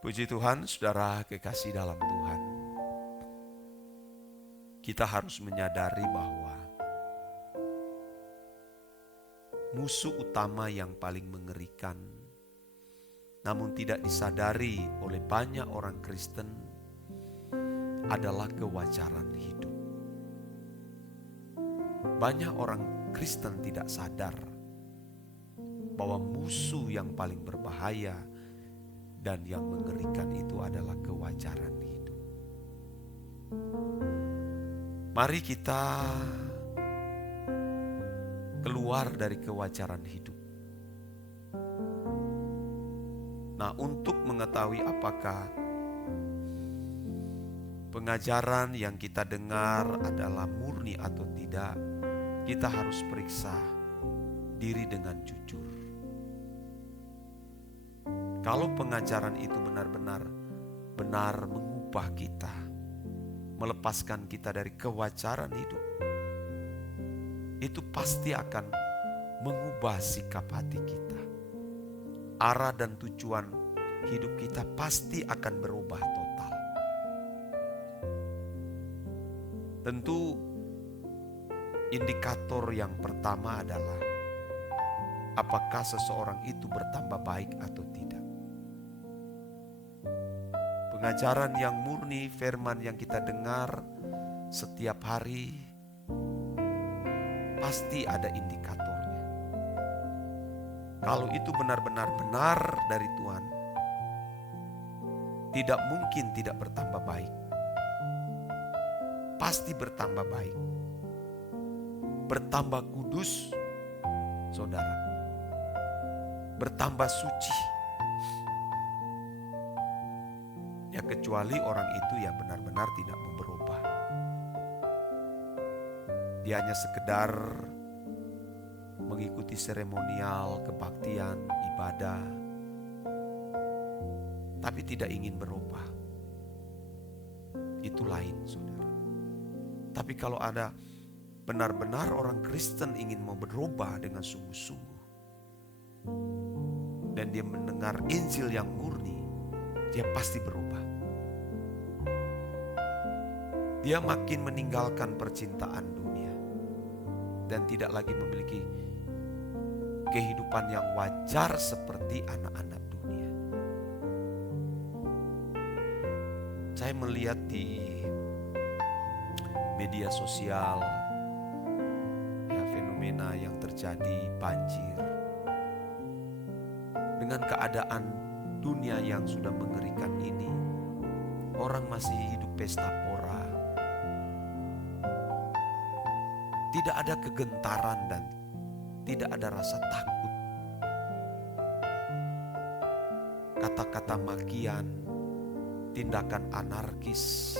Puji Tuhan, saudara kekasih dalam Tuhan. Kita harus menyadari bahwa musuh utama yang paling mengerikan, namun tidak disadari oleh banyak orang Kristen, adalah kewajaran hidup. Banyak orang Kristen tidak sadar bahwa musuh yang paling berbahaya dan yang mengerikan itu adalah kewajaran hidup. Mari kita keluar dari kewajaran hidup. Nah, untuk mengetahui apakah pengajaran yang kita dengar adalah murni atau tidak, kita harus periksa diri dengan jujur. Kalau pengajaran itu benar mengubah kita, melepaskan kita dari kewajaran hidup, itu pasti akan mengubah sikap hati kita. Arah dan tujuan hidup kita pasti akan berubah total. Tentu indikator yang pertama adalah apakah seseorang itu bertambah baik atau tidak. Pengajaran yang murni, firman yang kita dengar setiap hari, pasti ada indikatornya. Kalau itu benar-benar benar dari Tuhan, tidak mungkin tidak bertambah baik. Pasti bertambah baik. Bertambah kudus, saudara. Bertambah suci. Ya kecuali orang itu yang benar-benar tidak mau berubah. Dia hanya sekedar mengikuti seremonial, kebaktian, ibadah, tapi tidak ingin berubah. Itu lain, saudara. Tapi kalau ada benar-benar orang Kristen ingin mau berubah dengan sungguh-sungguh, dan dia mendengar Injil yang murni, dia pasti berubah. Dia makin meninggalkan percintaan dunia dan tidak lagi memiliki kehidupan yang wajar seperti anak-anak dunia. Saya melihat di media sosial ya, fenomena yang terjadi, banjir, dengan keadaan dunia yang sudah mengerikan ini, orang masih hidup pesta pora. Tidak ada kegentaran dan tidak ada rasa takut. Kata-kata makian, tindakan anarkis,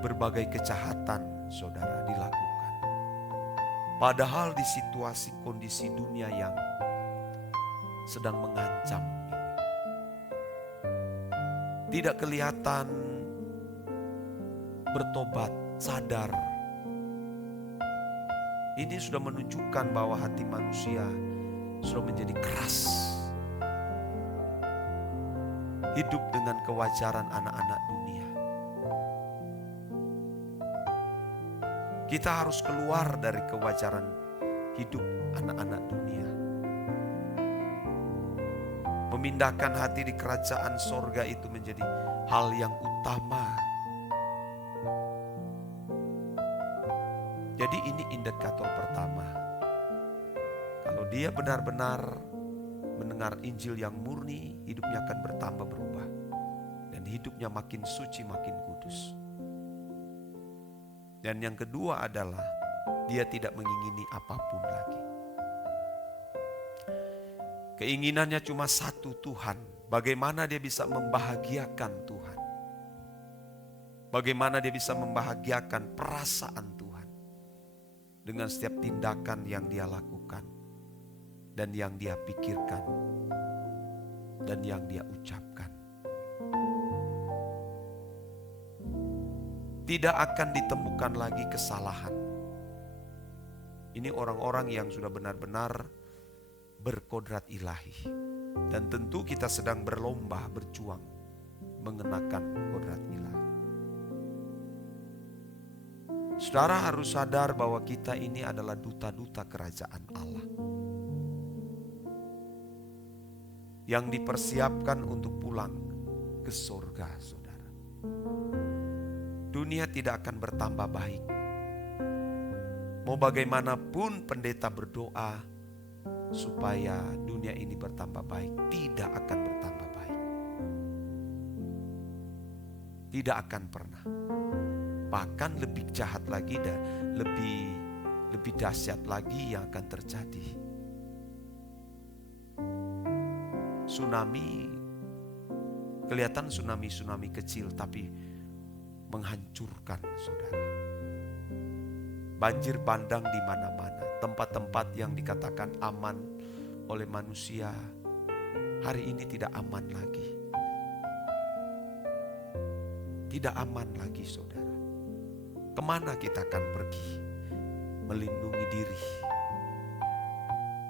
berbagai kejahatan, saudara, dilakukan. Padahal di situasi kondisi dunia yang sedang mengancam ini, tidak kelihatan bertobat, sadar. Ini sudah menunjukkan bahwa hati manusia sudah menjadi keras. Hidup dengan kewajaran anak-anak dunia. Kita harus keluar dari kewajaran hidup anak-anak dunia. Memindahkan hati di kerajaan sorga itu menjadi hal yang utama. Jadi ini indikator pertama. Kalau dia benar-benar mendengar Injil yang murni, hidupnya akan bertambah berubah. Dan hidupnya makin suci, makin kudus. Dan yang kedua adalah dia tidak mengingini apapun lagi. Keinginannya cuma satu, Tuhan. Bagaimana dia bisa membahagiakan Tuhan? Bagaimana dia bisa membahagiakan perasaan Tuhan? Dengan setiap tindakan yang dia lakukan, dan yang dia pikirkan, dan yang dia ucapkan. Tidak akan ditemukan lagi kesalahan. Ini orang-orang yang sudah benar-benar berkodrat ilahi. Dan tentu kita sedang berlomba, berjuang mengenakan kodrat ilahi. Saudara harus sadar bahwa kita ini adalah duta-duta kerajaan Allah yang dipersiapkan untuk pulang ke surga, saudara. Dunia tidak akan bertambah baik. Mau bagaimanapun pendeta berdoa supaya dunia ini bertambah baik, tidak akan bertambah baik. Tidak akan pernah. Bahkan lebih jahat lagi dan lebih dahsyat lagi yang akan terjadi. Tsunami, kelihatan tsunami kecil tapi menghancurkan, saudara. Banjir bandang di mana-mana. Tempat-tempat yang dikatakan aman oleh manusia, hari ini tidak aman lagi. Tidak aman lagi, saudara. Kemana kita akan pergi? Melindungi diri.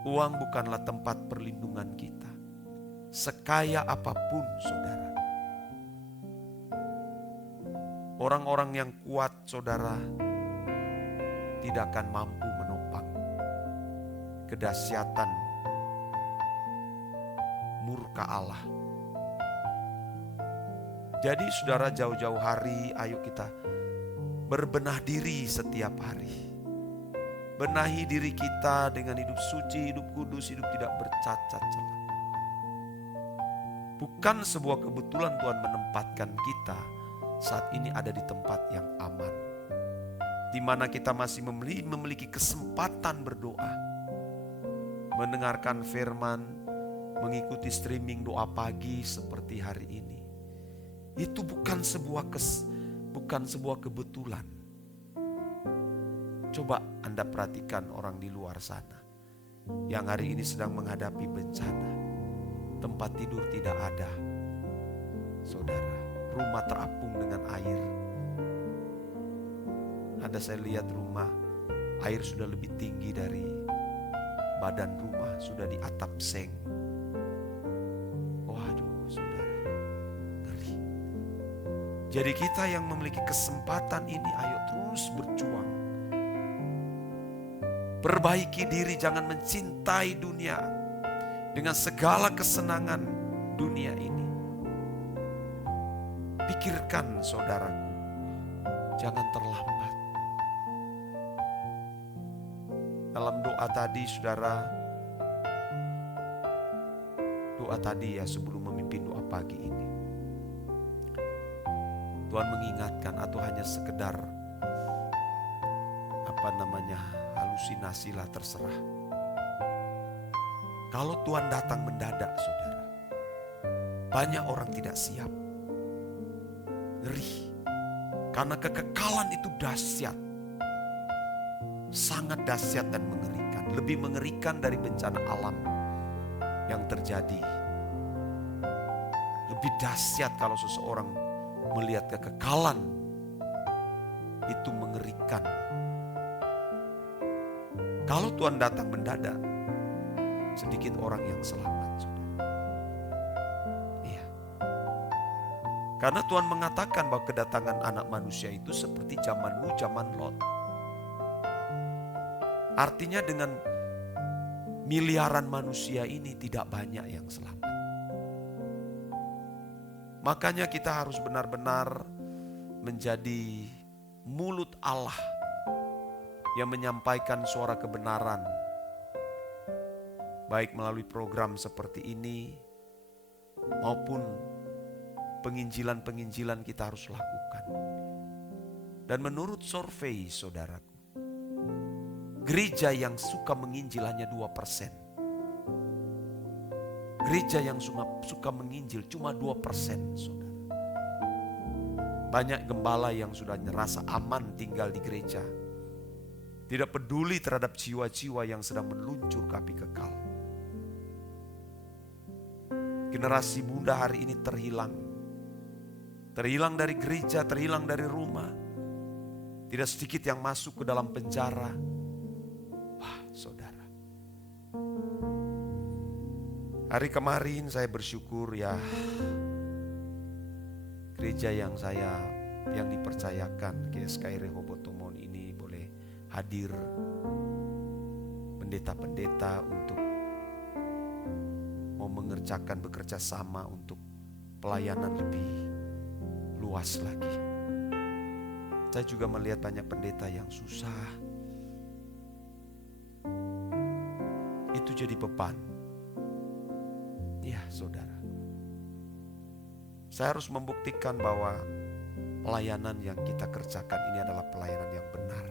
Uang bukanlah tempat perlindungan kita. Sekaya apapun, saudara. Orang-orang yang kuat, saudara, tidak akan mampu menopang kedahsyatan murka Allah. Jadi saudara, jauh-jauh hari ayo kita berbenah diri setiap hari. Benahi diri kita dengan hidup suci, hidup kudus, hidup tidak bercacat celah. Bukan sebuah kebetulan Tuhan menempatkan kita saat ini ada di tempat yang aman, di mana kita masih memiliki kesempatan berdoa, mendengarkan firman, mengikuti streaming doa pagi seperti hari ini. Itu bukan sebuah kebetulan. Coba Anda perhatikan orang di luar sana yang hari ini sedang menghadapi bencana. Tempat tidur tidak ada, saudara. Rumah terapung dengan air. Ada saya lihat rumah, air sudah lebih tinggi dari badan rumah, sudah di atap seng. Waduh, saudara, ngeri. Jadi kita yang memiliki kesempatan ini, ayo terus berjuang. Perbaiki diri, jangan mencintai dunia dengan segala kesenangan dunia ini. Pikirkan, saudaraku, jangan terlambat. Dalam doa tadi, saudara, doa tadi ya sebelum memimpin doa pagi ini, Tuhan mengingatkan atau hanya sekedar halusinasi lah, terserah. Kalau Tuhan datang mendadak, saudara, banyak orang tidak siap. Ngeri. Karena kekekalan itu dahsyat. Sangat dahsyat dan mengerikan. Lebih mengerikan dari bencana alam yang terjadi. Lebih dahsyat kalau seseorang melihat kekekalan. Itu mengerikan. Kalau Tuhan datang mendadak, sedikit orang yang selamat, saudara. Iya. Karena Tuhan mengatakan bahwa kedatangan anak manusia itu seperti zaman Nuh, zaman Lot. Artinya dengan miliaran manusia ini tidak banyak yang selamat. Makanya kita harus benar-benar menjadi mulut Allah yang menyampaikan suara kebenaran. Baik melalui program seperti ini maupun penginjilan-penginjilan kita harus lakukan. Dan menurut survei, saudaraku, gereja yang suka menginjil hanya 2%. Gereja yang suka menginjil cuma 2%, saudara. Banyak gembala yang sudah merasa aman tinggal di gereja. Tidak peduli terhadap jiwa-jiwa yang sedang meluncur ke api kekal. Generasi muda hari ini terhilang. Terhilang dari gereja, terhilang dari rumah. Tidak sedikit yang masuk ke dalam penjara. Wah, saudara. Hari kemarin saya bersyukur ya, gereja yang dipercayakan GSKI Rehoboth Tomon ini boleh hadir pendeta-pendeta untuk mau bekerja sama untuk pelayanan lebih luas lagi. Saya juga melihat banyak pendeta yang susah. Itu jadi beban. Ya, saudara. Saya harus membuktikan bahwa pelayanan yang kita kerjakan ini adalah pelayanan yang benar.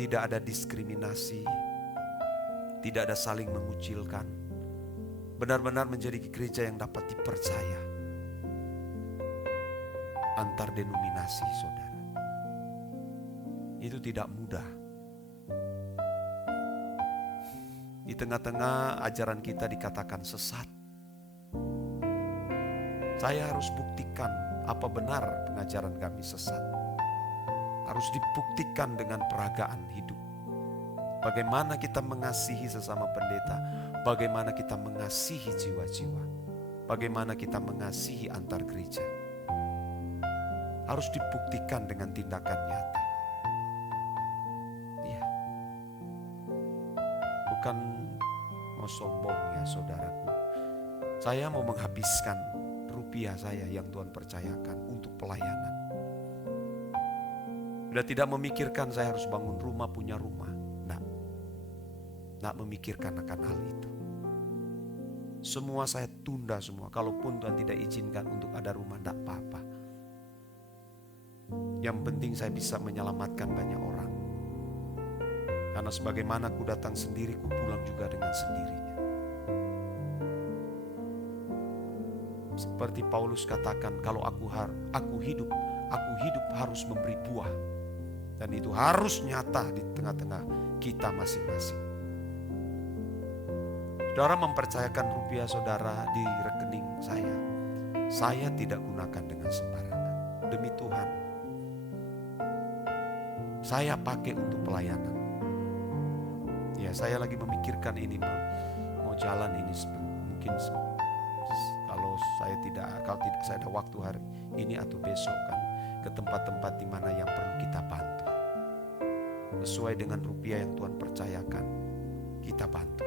Tidak ada diskriminasi, tidak ada saling mengucilkan. Benar-benar menjadi gereja yang dapat dipercaya antar denominasi, saudara. Itu tidak mudah. Di tengah-tengah ajaran kita dikatakan sesat. Saya harus buktikan apa benar pengajaran kami sesat. Harus dibuktikan dengan peragaan hidup. Bagaimana kita mengasihi sesama pendeta, bagaimana kita mengasihi jiwa-jiwa, bagaimana kita mengasihi antar gereja. Harus dibuktikan dengan tindakan nyata. Iya. Bukan mau sombong ya saudaraku. Saya mau menghabiskan rupiah saya yang Tuhan percayakan untuk pelayanan. Sudah tidak memikirkan saya harus bangun rumah, punya rumah. Tidak memikirkan akan hal itu. Semua saya tunda semua. Kalaupun Tuhan tidak izinkan untuk ada rumah, tidak apa-apa. Yang penting saya bisa menyelamatkan banyak orang. Karena sebagaimana ku datang sendiri, ku pulang juga dengan sendirinya. Seperti Paulus katakan, kalau aku hidup harus memberi buah. Dan itu harus nyata di tengah-tengah kita masing-masing. Saudara mempercayakan rupiah saudara di rekening saya. Saya tidak gunakan dengan sembarangan. Demi Tuhan. Saya pakai untuk pelayanan. Ya, saya lagi memikirkan ini mau jalan ini mungkin kalau tidak saya ada waktu hari ini atau besok kan ke tempat-tempat di mana yang perlu kita bantu. Sesuai dengan rupiah yang Tuhan percayakan, kita bantu.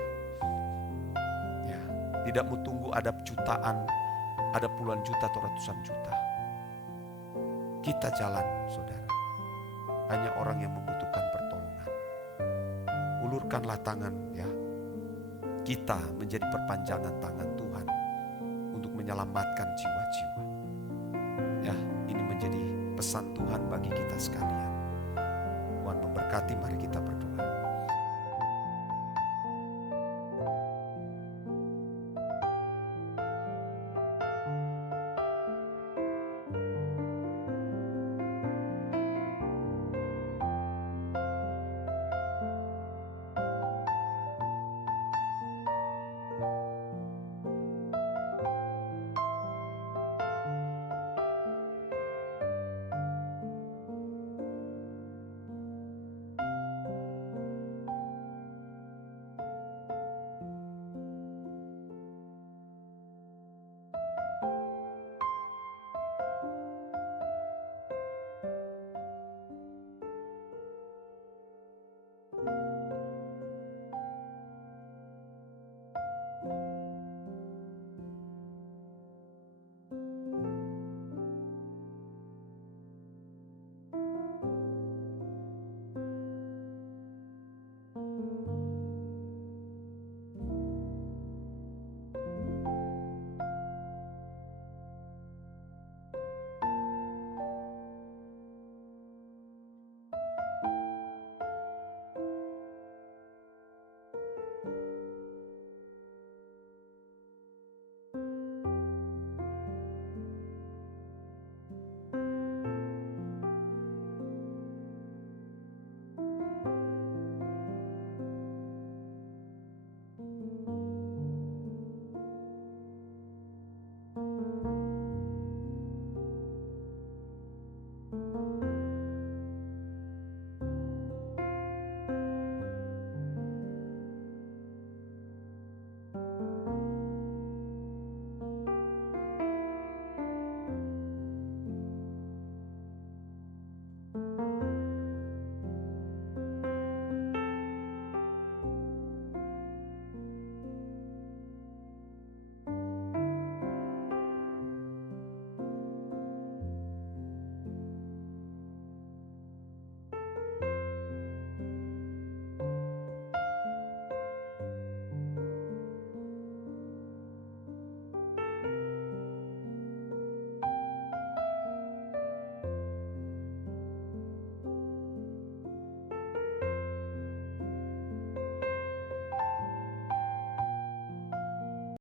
Ya, tidak mau tunggu ada jutaan, ada puluhan juta atau ratusan juta. Kita jalan, saudara. Banyak orang yang membutuhkan pertolongan. Ulurkanlah tangan ya. Kita menjadi perpanjangan tangan Tuhan untuk menyelamatkan jiwa-jiwa. Ya, ini menjadi pesan Tuhan bagi kita sekalian. Tuhan memberkati, mari kita berdoa.